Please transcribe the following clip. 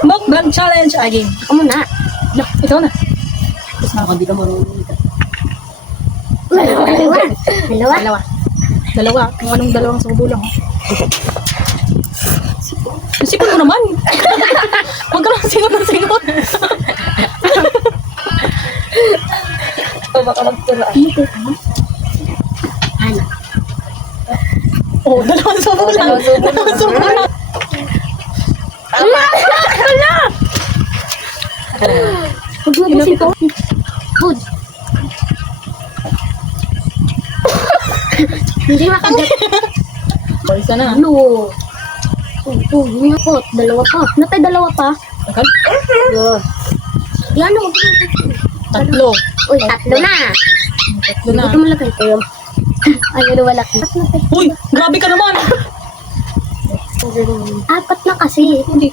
Mukbang challenge again. Ako muna. No, ito na. Tapos na, hindi ka marunong. Dalawa. Dalawa. Kung anong dalawang subo lang. Sipon mo naman. Huwag ka lang singot na singot. O baka magturuan. Ano? Oh, dalawang subo lang. Dalawang subo lang. Huwag mo kasi po. Good. Hindi makagat. O, isa na. Ano? Hindi ako. Dalawa pa. Natay dalawa pa. Agad? Yan o. Tatlo. Uy, tatlo na. Tatlo na. Ito malagay ko yun. Ano wala ka? Uy, grabe ka naman. Apat na kasi. Hindi.